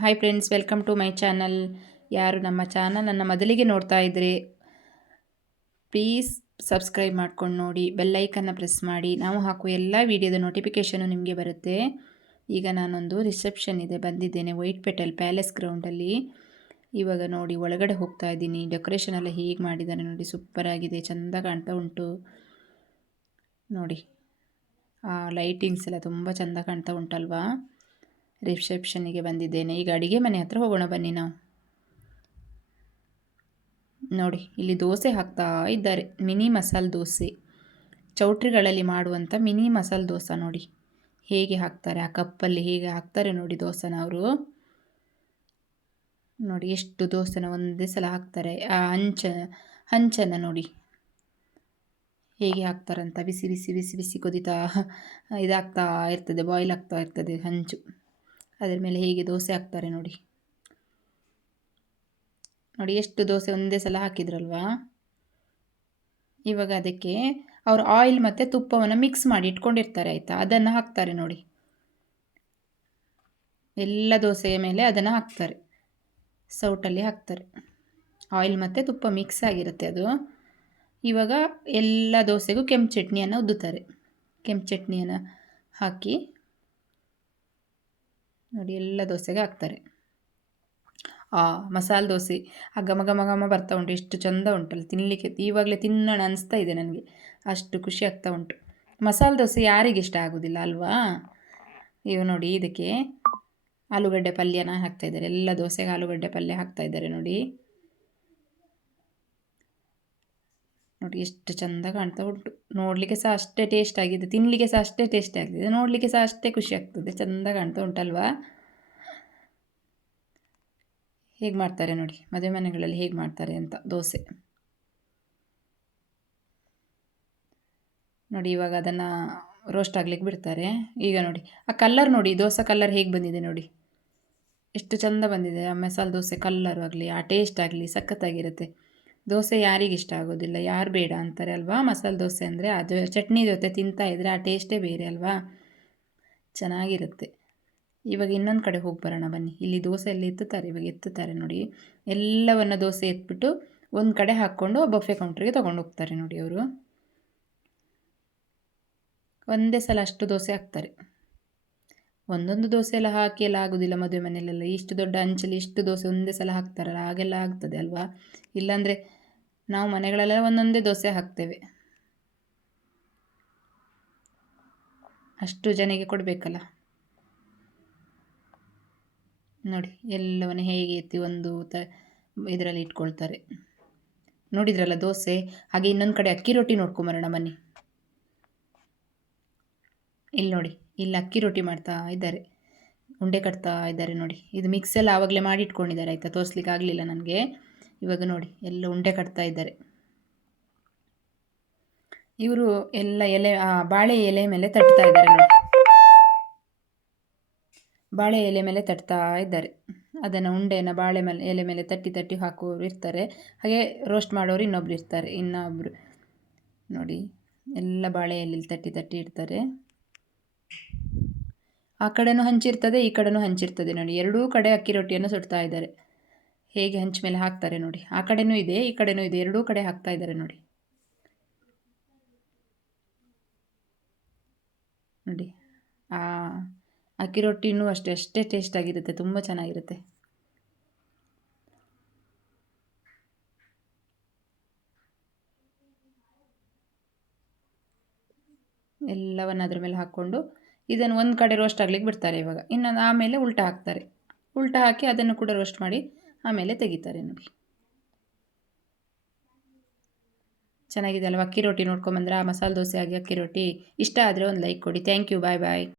Hi friends, welcome to my channel. ಯಾರು ನಮ್ಮ ಚಾನಲನ್ನು ಮೊದಲಿಗೆ ನೋಡ್ತಾ ಇದ್ದರೆ ಪ್ಲೀಸ್ ಸಬ್ಸ್ಕ್ರೈಬ್ ಮಾಡ್ಕೊಂಡು ನೋಡಿ, ಬೆಲ್ಲೈಕನ್ನು ಪ್ರೆಸ್ ಮಾಡಿ. ನಾವು ಹಾಕುವ ಎಲ್ಲ ವೀಡಿಯೋದ ನೋಟಿಫಿಕೇಷನು ನಿಮಗೆ ಬರುತ್ತೆ. ಈಗ ನಾನೊಂದು ರಿಸೆಪ್ಷನ್ ಇದೆ ಬಂದಿದ್ದೇನೆ, ವೈಟ್ ಪೆಟಲ್ ಪ್ಯಾಲೇಸ್ ಗ್ರೌಂಡಲ್ಲಿ. ಇವಾಗ ನೋಡಿ ಒಳಗಡೆ ಹೋಗ್ತಾ ಇದ್ದೀನಿ. ಡೆಕೋರೇಷನ್ ಎಲ್ಲ ಹೀಗೆ ಮಾಡಿದ್ದಾರೆ ನೋಡಿ, ಸೂಪರ್ ಆಗಿದೆ, ಚೆಂದ ಕಾಣ್ತಾ ಉಂಟು ನೋಡಿ. ಲೈಟಿಂಗ್ಸ್ ಎಲ್ಲ ತುಂಬ ಚೆಂದ ಕಾಣ್ತಾ ಉಂಟಲ್ವಾ. ರಿಸೆಪ್ಷನ್ನಿಗೆ ಬಂದಿದ್ದೇನೆ. ಈಗ ಅಡುಗೆ ಮನೆ ಹತ್ರ ಹೋಗೋಣ ಬನ್ನಿ. ನಾವು ನೋಡಿ ಇಲ್ಲಿ ದೋಸೆ ಹಾಕ್ತಾ ಇದ್ದಾರೆ, ಮಿನಿ ಮಸಾಲೆ ದೋಸೆ. ಚೌಟ್ರಿಗಳಲ್ಲಿ ಮಾಡುವಂಥ ಮಿನಿ ಮಸಾಲೆ ದೋಸೆ ನೋಡಿ ಹೇಗೆ ಹಾಕ್ತಾರೆ, ಆ ಕಪ್ಪಲ್ಲಿ ಹೇಗೆ ಹಾಕ್ತಾರೆ ನೋಡಿ ದೋಸೆನ ಅವರು. ನೋಡಿ ಎಷ್ಟು ದೋಸೆನ ಒಂದೇ ಸಲ ಹಾಕ್ತಾರೆ. ಆ ಹಂಚನ್ನು ನೋಡಿ ಹೇಗೆ ಹಾಕ್ತಾರಂತ. ಬಿಸಿ ಬಿಸಿ ಬಿಸಿ ಬಿಸಿ ಕುದಿತಾ ಇದಾಗ್ತಾ ಇರ್ತದೆ, ಬಾಯ್ಲ್ ಆಗ್ತಾ ಇರ್ತದೆ ಹಂಚು. ಅದರ ಮೇಲೆ ಹೇಗೆ ದೋಸೆ ಹಾಕ್ತಾರೆ ನೋಡಿ. ನೋಡಿ ಎಷ್ಟು ದೋಸೆ ಒಂದೇ ಸಲ ಹಾಕಿದ್ರಲ್ವಾ. ಇವಾಗ ಅದಕ್ಕೆ ಅವರು ಆಯಿಲ್ ಮತ್ತು ತುಪ್ಪವನ್ನು ಮಿಕ್ಸ್ ಮಾಡಿ ಇಟ್ಕೊಂಡಿರ್ತಾರೆ ಆಯಿತಾ, ಅದನ್ನು ಹಾಕ್ತಾರೆ ನೋಡಿ. ಎಲ್ಲ ದೋಸೆಯ ಮೇಲೆ ಅದನ್ನು ಹಾಕ್ತಾರೆ, ಸೌಟಲ್ಲಿ ಹಾಕ್ತಾರೆ. ಆಯಿಲ್ ಮತ್ತು ತುಪ್ಪ ಮಿಕ್ಸ್ ಆಗಿರುತ್ತೆ ಅದು. ಇವಾಗ ಎಲ್ಲ ದೋಸೆಗೂ ಕೆಂಪು ಚಟ್ನಿಯನ್ನು ಉದ್ದುತ್ತಾರೆ. ಕೆಂಪು ಚಟ್ನಿಯನ್ನು ಹಾಕಿ ನೋಡಿ ಎಲ್ಲ ದೋಸೆಗೆ ಹಾಕ್ತಾರೆ. ಮಸಾಲೆ ದೋಸೆ ಘಮ ಘಮ ಘಮ ಬರ್ತಾ ಉಂಟು, ಎಷ್ಟು ಚೆಂದ ಉಂಟಲ್ಲ ತಿನ್ನಲಿಕ್ಕೆ. ಇವಾಗಲೇ ತಿನ್ನೋಣ ಅನಿಸ್ತಾ ಇದೆ ನನಗೆ, ಅಷ್ಟು ಖುಷಿ ಆಗ್ತಾ ಉಂಟು. ಮಸಾಲೆ ದೋಸೆ ಯಾರಿಗೆ ಇಷ್ಟ ಆಗೋದಿಲ್ಲ ಅಲ್ವಾ. ಇವು ನೋಡಿ ಇದಕ್ಕೆ ಆಲೂಗಡ್ಡೆ ಪಲ್ಯನ ಹಾಕ್ತಾಯಿದ್ದಾರೆ, ಎಲ್ಲ ದೋಸೆಗೆ ಆಲೂಗಡ್ಡೆ ಪಲ್ಯ ಹಾಕ್ತಾಯಿದ್ದಾರೆ ನೋಡಿ. ನೋಡಿ ಎಷ್ಟು ಚೆಂದ ಕಾಣ್ತಾ ಉಂಟು, ನೋಡಲಿಕ್ಕೆ ಸಹ ಅಷ್ಟೇ ಟೇಸ್ಟ್ ಆಗಿದೆ, ತಿನ್ನಲಿಕ್ಕೆ ಸಹ ಅಷ್ಟೇ ಟೇಸ್ಟ್ ಆಗ್ತಿದೆ, ನೋಡಲಿಕ್ಕೆ ಸಹ ಅಷ್ಟೇ ಖುಷಿ ಆಗ್ತದೆ. ಚೆಂದ ಕಾಣ್ತಾ ಉಂಟಲ್ವಾ. ಹೇಗೆ ಮಾಡ್ತಾರೆ ನೋಡಿ, ಮದುವೆ ಮನೆಗಳಲ್ಲಿ ಹೇಗೆ ಮಾಡ್ತಾರೆ ಅಂತ ದೋಸೆ ನೋಡಿ. ಇವಾಗ ಅದನ್ನು ರೋಸ್ಟ್ ಆಗ್ಲಿಕ್ಕೆ ಬಿಡ್ತಾರೆ. ಈಗ ನೋಡಿ ಆ ಕಲ್ಲರ್ ನೋಡಿ, ದೋಸೆ ಕಲ್ಲರ್ ಹೇಗೆ ಬಂದಿದೆ ನೋಡಿ, ಎಷ್ಟು ಚೆಂದ ಬಂದಿದೆ. ಆ ಮಸಾಲೆ ದೋಸೆ ಕಲ್ಲರು ಆಗಲಿ, ಆ ಟೇಸ್ಟ್ ಆಗಲಿ ಸಖತ್ತಾಗಿರುತ್ತೆ. ದೋಸೆ ಯಾರಿಗೆ ಇಷ್ಟ ಆಗೋದಿಲ್ಲ, ಯಾರು ಬೇಡ ಅಂತಾರೆ ಅಲ್ವಾ. ಮಸಾಲೆ ದೋಸೆ ಅಂದರೆ ಅದು ಚಟ್ನಿ ಜೊತೆ ತಿಂತಾ ಇದ್ದರೆ ಆ ಟೇಸ್ಟೇ ಬೇರೆ ಅಲ್ವಾ, ಚೆನ್ನಾಗಿರುತ್ತೆ. ಇವಾಗ ಇನ್ನೊಂದು ಕಡೆ ಹೋಗಿ ಬರೋಣ ಬನ್ನಿ. ಇಲ್ಲಿ ದೋಸೆ ಎಲ್ಲ ಎತ್ತುತ್ತಾರೆ, ಇವಾಗ ಎತ್ತುತ್ತಾರೆ ನೋಡಿ. ಎಲ್ಲವನ್ನು ದೋಸೆ ಎತ್ಬಿಟ್ಟು ಒಂದು ಕಡೆ ಹಾಕ್ಕೊಂಡು ಬಫೆ ಕೌಂಟ್ರಿಗೆ ತೊಗೊಂಡು ಹೋಗ್ತಾರೆ ನೋಡಿ ಅವರು. ಒಂದೇ ಸಲ ಅಷ್ಟು ದೋಸೆ ಹಾಕ್ತಾರೆ. ಒಂದೊಂದು ದೋಸೆ ಎಲ್ಲ ಹಾಕಿ ಎಲ್ಲ ಆಗೋದಿಲ್ಲ ಮದುವೆ ಮನೆಯಲ್ಲೆಲ್ಲ. ಇಷ್ಟು ದೊಡ್ಡ ಹಂಚಲ್ಲಿ ಇಷ್ಟು ದೋಸೆ ಒಂದೇ ಸಲ ಹಾಕ್ತಾರಲ್ಲ, ಹಾಗೆಲ್ಲ ಆಗ್ತದೆ ಅಲ್ವಾ. ಇಲ್ಲಾಂದರೆ ನಾವು ಮನೆಗಳೆಲ್ಲ ಒಂದೊಂದೇ ದೋಸೆ ಹಾಕ್ತೇವೆ, ಅಷ್ಟು ಜನಕ್ಕೆ ಕೊಡಬೇಕಲ್ಲ. ನೋಡಿ ಎಲ್ಲವನ್ನು ಹೇಗೆ ಎತ್ತಿ ಒಂದು ಇದರಲ್ಲಿ ಇಟ್ಕೊಳ್ತಾರೆ. ನೋಡಿದ್ರಲ್ಲ ದೋಸೆ. ಹಾಗೆ ಇನ್ನೊಂದು ಕಡೆ ಅಕ್ಕಿ ರೊಟ್ಟಿ ನೋಡ್ಕೊಂಬರೋಣ ಬನ್ನಿ. ಇಲ್ಲಿ ನೋಡಿ, ಇಲ್ಲಿ ಅಕ್ಕಿ ರೊಟ್ಟಿ ಮಾಡ್ತಾ ಇದ್ದಾರೆ, ಉಂಡೆ ಕಟ್ತಾ ಇದ್ದಾರೆ ನೋಡಿ. ಇದು ಮಿಕ್ಸೆಲ್ಲ ಆವಾಗಲೇ ಮಾಡಿ ಇಟ್ಕೊಂಡಿದ್ದಾರೆ ಆಯಿತಾ, ತೋರಿಸ್ಲಿಕ್ಕೆ ಆಗಲಿಲ್ಲ ನನಗೆ. ಇವಾಗ ನೋಡಿ ಎಲ್ಲ ಉಂಡೆ ಕಟ್ತಾ ಇದ್ದಾರೆ ಇವರು. ಎಲ್ಲ ಎಲೆ ಬಾಳೆ ಎಲೆ ಮೇಲೆ ತಟ್ತಾ ಇದ್ದಾರೆ ನೋಡಿ, ಬಾಳೆ ಎಲೆ ಮೇಲೆ ತಟ್ತಾ ಇದ್ದಾರೆ. ಅದನ್ನು ಉಂಡೆಯನ್ನು ಬಾಳೆ ಮೇಲೆ ಎಲೆ ಮೇಲೆ ತಟ್ಟಿ ತಟ್ಟಿ ಹಾಕುವವರು ಇರ್ತಾರೆ, ಹಾಗೆ ರೋಸ್ಟ್ ಮಾಡೋರು ಇನ್ನೊಬ್ರು ಇರ್ತಾರೆ, ಇನ್ನೊಬ್ಬರು ನೋಡಿ. ಎಲ್ಲ ಬಾಳೆ ಎಲೆಯಲ್ಲಿ ತಟ್ಟಿ ತಟ್ಟಿ ಇಡ್ತಾರೆ. ಆ ಕಡೆನೂ ಹಂಚಿರ್ತದೆ, ಈ ಕಡೆನೂ ಹಂಚಿರ್ತದೆ ನೋಡಿ. ಎರಡೂ ಕಡೆ ಅಕ್ಕಿ ರೊಟ್ಟಿಯನ್ನು ಸುಡ್ತಾ ಇದ್ದಾರೆ. ಹೇಗೆ ಹಂಚ ಮೇಲೆ ಹಾಕ್ತಾರೆ ನೋಡಿ, ಆ ಕಡೆನೂ ಇದೆ ಈ ಕಡೆನೂ ಇದೆ, ಎರಡೂ ಕಡೆ ಹಾಕ್ತಾ ಇದ್ದಾರೆ ನೋಡಿ. ನೋಡಿ ಅಕ್ಕಿ ರೊಟ್ಟಿನೂ ಅಷ್ಟೇ ಟೇಸ್ಟ್ ಆಗಿರುತ್ತೆ, ತುಂಬ ಚೆನ್ನಾಗಿರುತ್ತೆ. ಎಲ್ಲವನ್ನು ಅದ್ರ ಮೇಲೆ ಹಾಕ್ಕೊಂಡು ಇದನ್ನು ಒಂದು ಕಡೆ ರೋಸ್ಟ್ ಆಗ್ಲಿಕ್ಕೆ ಬಿಡ್ತಾರೆ. ಇವಾಗ ಇನ್ನೊಂದು ಆಮೇಲೆ ಉಲ್ಟಾ ಹಾಕ್ತಾರೆ, ಉಲ್ಟಾ ಹಾಕಿ ಅದನ್ನು ಕೂಡ ರೋಸ್ಟ್ ಮಾಡಿ ಆಮೇಲೆ ತೆಗಿತಾರೆ ನೋಡಿ. ಚೆನ್ನಾಗಿದೆ ಅಲ್ವಾ. ಅಕ್ಕಿ ರೊಟ್ಟಿ ನೋಡ್ಕೊಂಬಂದ್ರೆ ಆ ಮಸಾಲೆ ದೋಸೆ ಆಗಿ ಅಕ್ಕಿ ರೊಟ್ಟಿ ಇಷ್ಟ ಆದರೆ ಒಂದು ಲೈಕ್ ಕೊಡಿ. Thank you, bye bye.